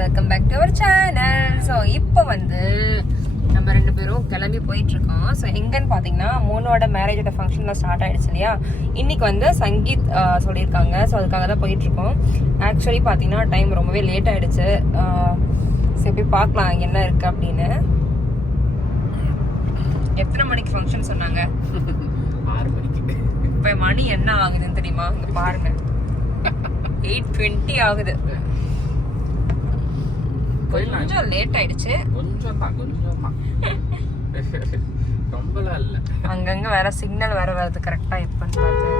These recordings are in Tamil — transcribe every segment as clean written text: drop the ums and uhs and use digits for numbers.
Welcome back to our channel. So இப்போ வந்து நம்ம 2 பேரும் கிளம்பி போயிட்டுருக்கோம். ஸோ எங்கன்னு பார்த்தீங்கன்னா மூணோட மேரேஜோட ஃபங்க்ஷன்லாம் ஸ்டார்ட் ஆகிடுச்சு இல்லையா. இன்றைக்கி வந்து சங்கீத் சொல்லியிருக்காங்க. ஸோ அதுக்காக தான் போயிட்டுருக்கோம். ஆக்சுவலி பார்த்தீங்கன்னா டைம் ரொம்பவே லேட் ஆகிடுச்சு. சரி போய் பார்க்கலாம் என்ன இருக்குது அப்படின்னு. எத்தனை மணிக்கு ஃபங்க்ஷன் சொன்னாங்க? 6 மணிக்கு. இப்போ மணி என்ன ஆகுதுன்னு தெரியுமா? இங்கே பாருங்க, 8:20 ஆகுது. கொஞ்சம் லேட் ஆயிடுச்சு. கொஞ்சமா ரொம்பலாம் இல்ல. அங்கங்க வேற சிக்னல் வேற வருது கரெக்டா எப்பன்னு பார்த்து.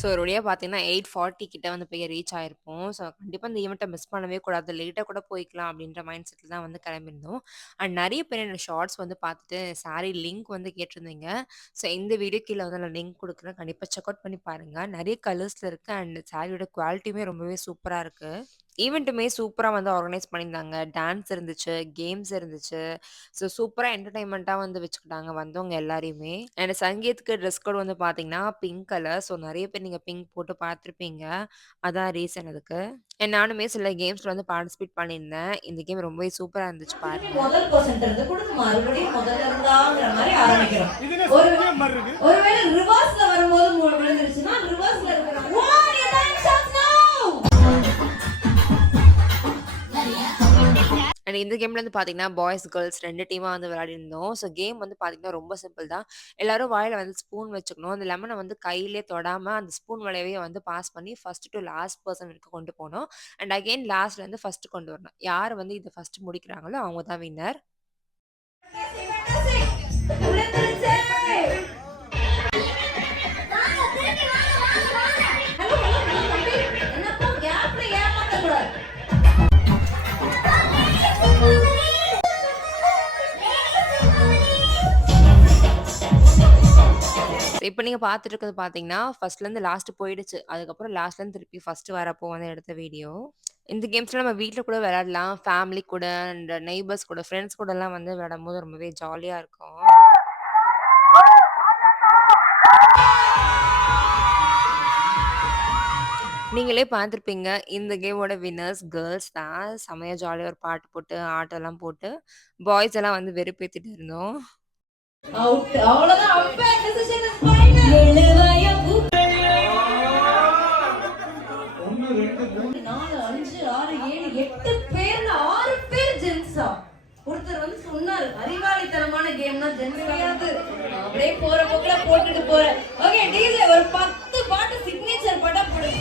ஸோ ஒரு வழியாக பார்த்தீங்கன்னா 8:40 கிட்ட வந்து போய் ரீச் ஆயிருப்போம். ஸோ கண்டிப்பாக இந்த ஈவெண்ட்டை மிஸ் பண்ணவே கூடாது, லேட்டாக கூட போய்க்கலாம் அப்படின்ற மைண்ட் செட்டில் தான் வந்து கிளம்பியிருந்தோம். அண்ட் நிறைய பேர் என்னோட ஷார்ட்ஸ் வந்து பார்த்துட்டு சாரீ லிங்க் வந்து கேட்டிருந்தீங்க. ஸோ இந்த வீடியோ கீழே வந்து நான் லிங்க் கொடுக்குறேன், கண்டிப்பாக செக் அவுட் பண்ணி பாருங்கள். நிறைய கலர்ஸில் இருக்குது அண்ட் சாரியோட குவாலிட்டியுமே ரொம்பவே சூப்பராக இருக்குது. ஈவெண்ட்டுமே சூப்பராக வந்து ஆர்கனைஸ் பண்ணியிருந்தாங்க. டான்ஸ் இருந்துச்சு, கேம்ஸ் இருந்துச்சு. ஸோ சூப்பராக என்டர்டைன்மெண்ட்டாக வந்து வச்சுக்கிட்டாங்க வந்தவங்க எல்லாரையுமே. அண்ட் சங்கீத்துக்கு ட்ரெஸ் கோட் வந்து பார்த்தீங்கன்னா பிங்க் கலர். ஸோ நிறைய பேர் நீங்கள் பிங்க் போட்டு பார்த்துருப்பீங்க, அதான் ரீசன் அதுக்கு. அண்ட் நானுமே சில கேம்ஸில் வந்து பார்ட்டிசிபேட் பண்ணியிருந்தேன். இந்த கேம் ரொம்பவே சூப்பராக இருந்துச்சு பாருங்க. முதல் பர்சன்ட் இருந்து கொடுத்து மறுபடியும் முதல்ல இருந்தாங்கிற மாதிரி ஆரம்பிக்கிறோம். ஒருவேளை ரிவர்ஸ்ல வரும்போது விழுந்துருச்சுன்னா ரிவர்ஸ்ல இருக்கிறோம். அண்ட் இந்த கேம்ல வந்து பார்த்தீங்கன்னா பாய்ஸ் கேர்ள்ஸ் 2 டீமாக வந்து விளையாடிருந்தோம். ஸோ கேம் வந்து பார்த்தீங்கன்னா ரொம்ப சிம்பிள் தான். எல்லாரும் வாயில் வந்து ஸ்பூன் வச்சுக்கணும். அந்த லெமனை வந்து கையிலே தொடாமல் அந்த ஸ்பூன் வழியாவே வந்து பாஸ் பண்ணி ஃபர்ஸ்ட் டு லாஸ்ட் பர்சன் வரைக்கும் கொண்டு போகணும். அண்ட் அகெயின் லாஸ்ட்லேருந்து ஃபர்ஸ்ட் கொண்டு வரணும். யார் வந்து இதை ஃபர்ஸ்ட் முடிக்கிறாங்களோ அவங்க தான் வின்னர். இப்போ நீங்கள் பார்த்துட்டு இருக்கிறது பார்த்தீங்கன்னா ஃபர்ஸ்ட்லேருந்து லாஸ்ட் போயிடுச்சு. அதுக்கப்புறம் லாஸ்ட்லேருந்து திருப்பி ஃபர்ஸ்ட் வரப்போ வந்து எடுத்த வீடியோ. இந்த கேம்ஸ்லாம் நம்ம வீட்டில் கூட விளையாடலாம், ஃபேமிலி கூட அண்ட் நெய்பர்ஸ் கூட ஃப்ரெண்ட்ஸ் கூடலாம் வந்து விளையாடும் போது ரொம்பவே ஜாலியாக இருக்கும். நீங்களே பார்த்துருப்பீங்க, இந்த கேமோட வின்னர்ஸ் கேர்ள்ஸ் தான். செமையாக ஜாலியாக ஒரு பாட்டு போட்டு ஆட்டெல்லாம் போட்டு பாய்ஸ் எல்லாம் வந்து வெறுப்பேற்றிட்டு இருந்தோம். அவுட், அவ்வளவுதான். Umpire decision is final. 4 5 6 7 8 பேர்ல 6 பேர் ஜென்ஸா. ஒருத்தர் வந்து சொன்னாரு, அறிவாளித்தனமான கேம்னா ஜென்ஸ் கிடையாது, அப்படியே போற போக்குல போட்டுட்டு போறேன். ஓகே டிஜே ஒரு 10 பாட்டு சிக்னேச்சர் பாட்டா போடு.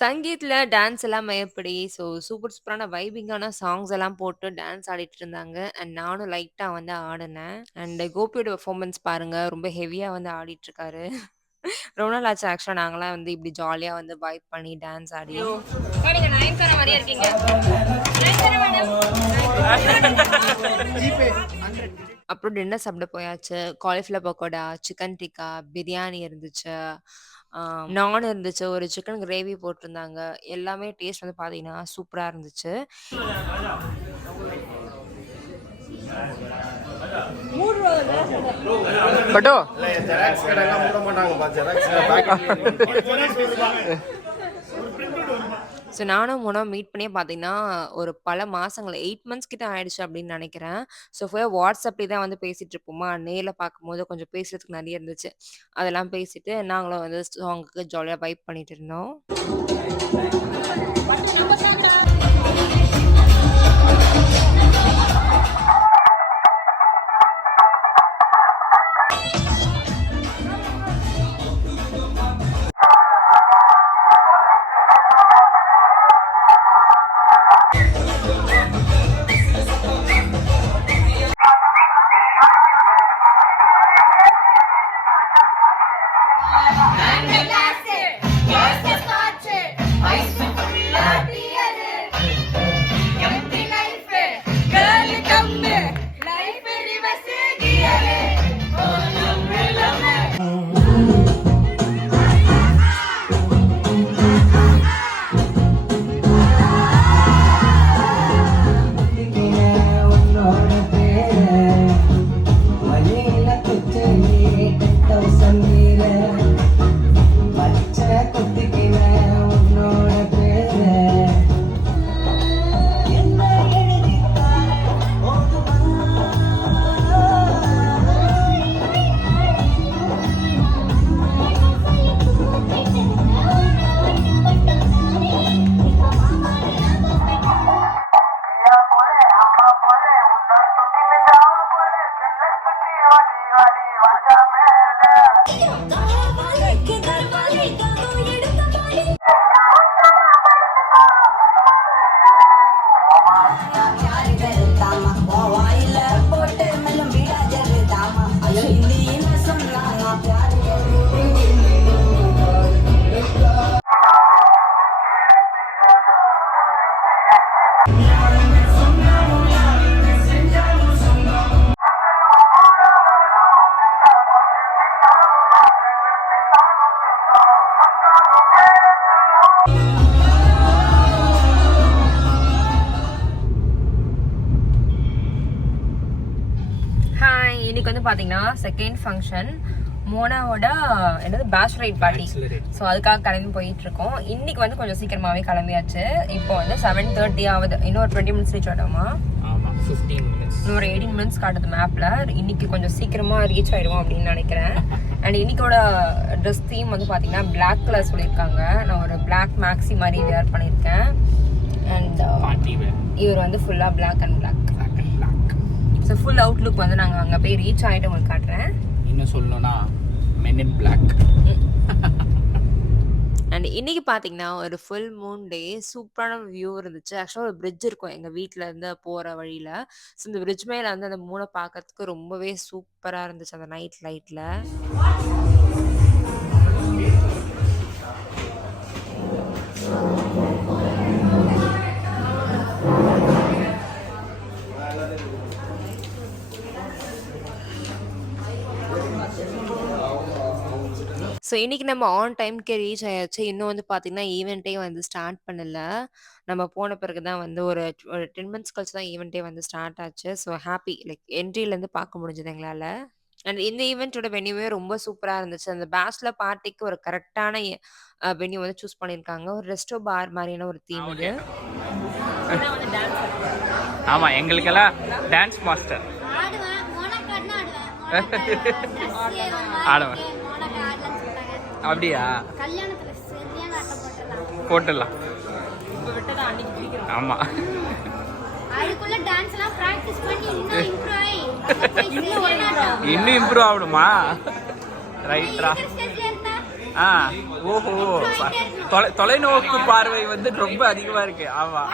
சங்கீத்தில் டான்ஸ் எல்லாம் எப்படி? ஸோ சூப்பரான வைபிங்கான சாங்ஸ் எல்லாம் போட்டு டான்ஸ் ஆடிட்டு இருந்தாங்க. அண்ட் நானும் லைட்டாக வந்து ஆடினேன். அண்ட் கோபியோட பெர்ஃபார்மன்ஸ் பாருங்கள், ரொம்ப ஹெவியாக வந்து ஆடிட்டு இருக்காரு. ரொம்ப நாள் ஆச்சு ஆக்சுவலாக நாங்களாம் வந்து இப்படி ஜாலியாக வந்து வைப் பண்ணி டான்ஸ் ஆடி. நீங்கள் நயன்தாரா மாதிரியே இருக்கீங்க. அப்புறம் டின்னர் சாப்பிட போயாச்சு. காலிஃப்ளவர் பக்கோடா, சிக்கன் டிக்கா, பிரியாணி இருந்துச்சு, நான் இருந்துச்சு, ஒரு சிக்கன் கிரேவி போட்டிருந்தாங்க. எல்லாமே டேஸ்ட் வந்து பார்த்தீங்கன்னா சூப்பராக இருந்துச்சு. பட்டோ ஸோ நானும் மோனாவும் மீட் பண்ணியே பார்த்தீங்கன்னா, ஒரு பல மாசங்கள் 8 மந்த்ஸ் கிட்ட ஆயிடுச்சு அப்படின்னு நெனைக்கிறேன். ஸோ ஃபுல்லா வாட்ஸ்அப்லேயே தான் வந்து பேசிட்டு இருப்போமா, நேர்ல பார்க்கும்போது கொஞ்சம் பேசுறதுக்கு நெறைய இருந்துச்சு. அதெல்லாம் பேசிட்டு நாங்களும் வந்து சாங்குக்கு ஜாலியா வைப் பண்ணிட்டு இருந்தோம். ஹாய், இன்னைக்கு வந்து பார்த்தீங்கன்னா செகண்ட் ஃபங்க்ஷன் மோனாவோட என்னது பேச்சுலர் பார்ட்டி. ஸோ அதுக்காக கிளம்பி போயிட்டு இருக்கோம். இன்னைக்கு வந்து கொஞ்சம் சீக்கிரமாகவே கிளம்பியாச்சு. இப்போ வந்து 7:30 ஆகுது. இன்னொரு 20 மினிட்ஸ் ரீச் ஆகிடுமா? ஆமாம், 15 மினிட்ஸ். இன்னொரு 18 மினிட்ஸ் காட்டுது மேப்பில். இன்னைக்கு கொஞ்சம் சீக்கிரமாக ரீச் ஆகிடுவோம் அப்படின்னு நினைக்கிறேன். அண்ட் இன்னைக்கோட ட்ரெஸ் தீம் வந்து பார்த்தீங்கன்னா பிளாக் கலர் சொல்லியிருக்காங்க. நான் ஒரு பிளாக் மேக்ஸி மாதிரி வேர் பண்ணியிருக்கேன். அண்ட் இவர் வந்து ஃபுல்லாக black and black. So full outlook வந்து நாங்கள் அங்கே போய் ரீச் ஆகிட்டு உங்களுக்கு காட்டுறேன். இன்னும் சொல்லணும்னா மென் இன் பிளாக். அண்ட் இன்னைக்கு பார்த்தீங்கன்னா ஒரு ஃபுல் மூன் டே, சூப்பரான வியூ இருந்துச்சு. ஆக்சுவலாக ஒரு பிரிட்ஜ் இருக்கும் எங்கள் வீட்டில் இருந்து போகிற வழியில். ஸோ இந்த பிரிட்ஜ் மேலே வந்து அந்த மூனை பார்க்கறதுக்கு ரொம்பவே சூப்பராக இருந்துச்சு அந்த நைட் லைட்டில். ஸோ இன்றைக்கி நம்ம ஆன் டைம்க்கே ரீச் ஆயாச்சு. இன்னும் வந்து பார்த்திங்கன்னா ஈவெண்ட்டே வந்து ஸ்டார்ட் பண்ணல. நம்ம போன பிறகு தான் வந்து ஒரு 10 மினிட்ஸ் கழிச்சு தான் ஈவெண்ட்டே வந்து ஸ்டார்ட் ஆச்சு. ஸோ ஹாப்பி, லைக் என்ட்ரிலேருந்து பார்க்க முடிஞ்சது எங்களால். அண்ட் இந்த ஈவெண்ட்டோட வென்யூவே ரொம்ப சூப்பராக இருந்துச்சு. அந்த பேச்சுலர் பார்ட்டிக்கு ஒரு கரெக்டான வென்யூ வந்து சூஸ் பண்ணியிருக்காங்க. ஒரு ரெஸ்டோ பார் மாதிரியான ஒரு தீம் இது. ஆமாம், எங்களுக்கெல்லாம் டான்ஸ் மாஸ்டர். ஆடுவேன். அப்படியா? போட்டுடலாம். ஆமா, இன்னும் இம்ப்ரூவ் ஆகணுமா? ரைட்ரா. ஓஹோ, தொலைநோக்கு பார்வை வந்து ரொம்ப அதிகமா இருக்கு. ஆமா.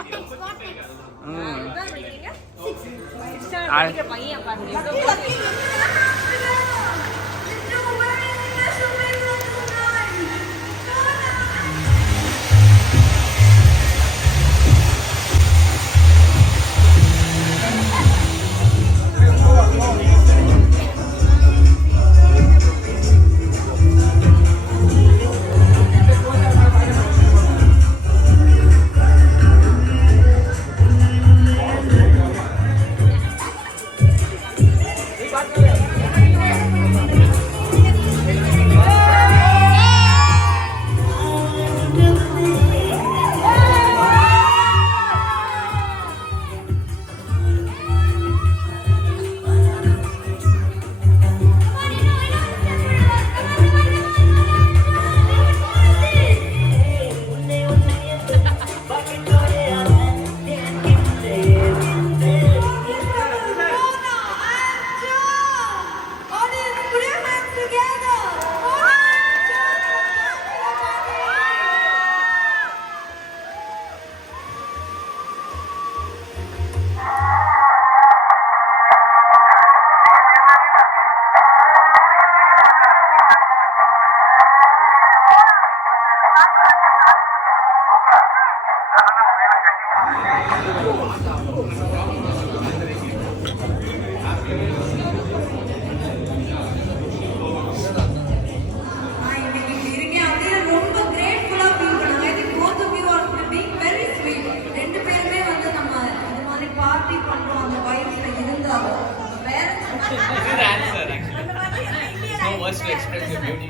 Words to express your beauty.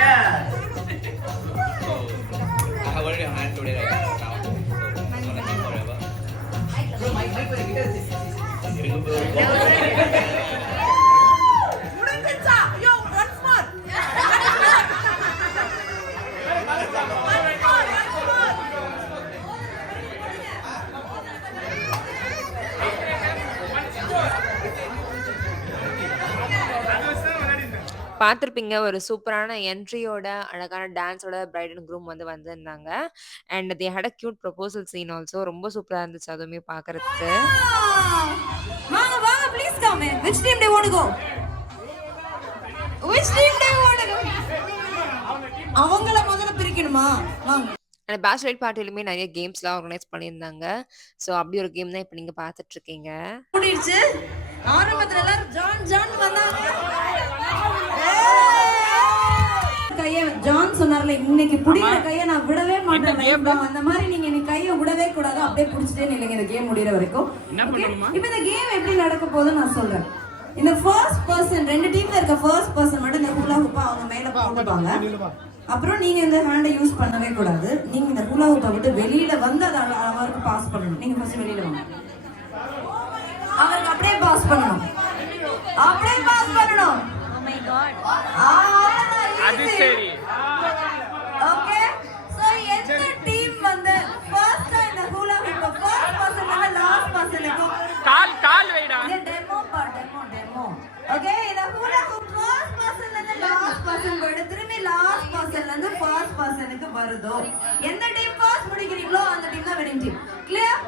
Yeah. So, I have already hand today right now. So, it's gonna be forever. So my முடிஞ்சிச்சா? Yo, once more. பார்த்துருப்பீங்க ஒரு சூப்பரான என்ட்ரியோட, அழகான டான்ஸோட பிரைட் அண்ட் க்ரூம் வந்து வந்திருந்தாங்க. And they had a cute proposal scene also. ரொம்ப சூப்பரா இருந்துச்சு அதுவுமே பார்க்கறதுக்கு. வாங்க வாங்க please come in. Which team they want to go? Which team they want to go? அவங்கள முதல்ல பிரிக்கணுமா? வாங்க. அந்த பேச்சுலர் பார்ட்டிலுமே நிறைய கேம்ஸ்லாம் ஆர்கனைஸ் பண்ணியிருந்தாங்க. ஸோ அப்படி ஒரு கேம் தான் இப்போ நீங்க பார்த்துட்ருக்கீங்க. முடிஞ்சிருச்சு. ஆரம்பத்துல எல்லாரும் ஜான் ஜான் வந்தாங்க. கைய ஜான் சொன்னார்ல இன்னைக்கு புடிக்கிற கைய நான் விடவே மாட்டேன். அந்த மாதிரி நீங்க இன்னைக்கு கைய விடவே கூடாது. அப்படியே புடிச்சிட்டே நில்லுங்க இந்த கேம் முடியற வரைக்கும். இப்போ இந்த கேம் எப்படி நடக்க போகுதுன்னு நான் சொல்றேன். இந்த ஃபர்ஸ்ட் பர்சன் ரெண்டு டீம்ல இருக்க ஃபர்ஸ்ட் பர்சன் மட்டும் இந்த ஹூலா ஹூப்பா அவங்க மேல போட்டுப்பாங்க. அப்புறம் நீங்க இந்த ஹேண்டை யூஸ் பண்ணவே கூடாது. நீங்க இந்த ஹூலா ஹூப்பை விட்டு வெளியில வந்து அதை அவருக்கு பாஸ் பண்ணணும். நீங்க ஃபர்ஸ்ட் வெளியில வாங்க. அவருக்கு அப்படியே பாஸ் பண்ணணும். அப்படியே பாஸ் பண்ணணும். Oh my god. அது சரி. ஓகே. சோ எந்த டீம் வந்து ஃபர்ஸ்ட் இந்த ஹூலா ஹூப்பை ஃபர்ஸ்ட் பர்சன் வந்து லாஸ்ட் பர்சனுக்கு கால் வைடா. இது டெமோ. ஓகே இந்த ஹூலா ஹூப் ஃபர்ஸ்ட் பர்சன்ல இருந்து லாஸ்ட் பர்சன் போய்ட்டு திரும்பி லாஸ்ட் பர்சன்ல இருந்து ஃபர்ஸ்ட் பர்சனுக்கு வருதோ எந்த டீம் ஃபர்ஸ்ட் முடிக்கிறீங்களோ அந்த டீம் தான் வின்னிங் டீம். கிளியர்?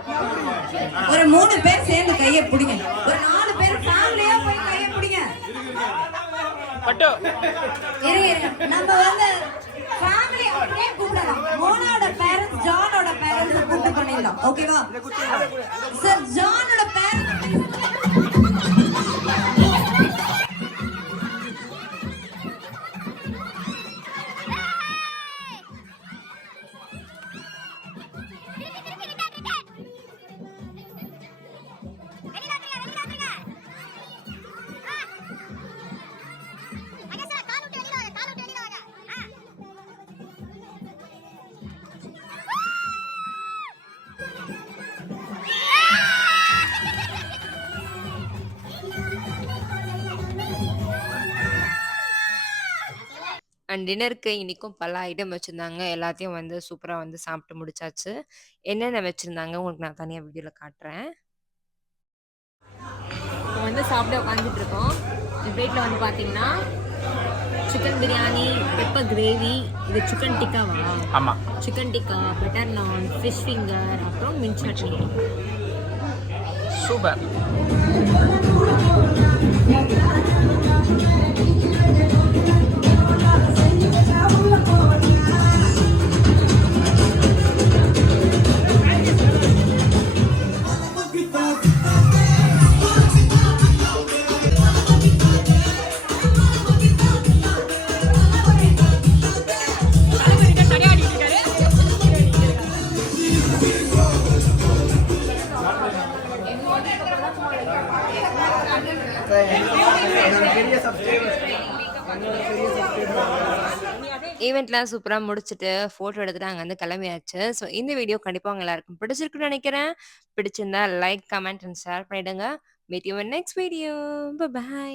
ஒரு 3 பேர் சேர்ந்து கையை பிடிங்க. ஒரு 4 பேர் ஃபேமிலியா போய் கையை பிடிங்க. பட்டு இருங்க நம்ம வந்து ஃபேமிலி அப்படியே கூப்பிடலாம். மோனாவோட பேரண்ட்ஸ் ஜானோட பேரண்ட்ஸ் கூப்பிட்டு பண்ணிடலாம். ஓகேவா? சார் ஜானோட பேரண்ட்ஸ் அண்ட் டின்னருக்கு இன்னைக்கும் பல ஐட்டம் வச்சிருந்தாங்க. எல்லாத்தையும் வந்து சூப்பரா வந்து சாப்பிட்டு முடிச்சாச்சு. என்னென்ன வச்சிருந்தாங்க உங்களுக்கு நான் தனியா வீடியோல காட்டுறேன். இப்போ வந்து சாப்பிட உட்காந்துட்டு இருக்கோம். இந்த பிளேட்ல வந்து பார்த்தீங்கன்னா சிக்கன் பிரியாணி, பெப்பர் கிரேவி, இது சிக்கன் டிக்காவா? ஆமா. சிக்கன் டிக்கா, பட்டர் நான், ஃபிஷ் ஃபிங்கர், அப்புறம் மின்ட் சட்னி. சூப்பர். ஈவெண்ட்லாம் சூப்பராக முடிச்சுட்டு ஃபோட்டோ எடுத்துட்டு அங்கேருந்து கிளம்பியாச்சு. ஸோ இந்த வீடியோ கண்டிப்பாக உங்க எல்லாருக்கும் பிடிச்சிருக்குன்னு நினைக்கிறேன். பிடிச்சிருந்தா லைக், கமெண்ட் அண்ட் ஷேர் பண்ணிடுங்க. Meet you in next video. By.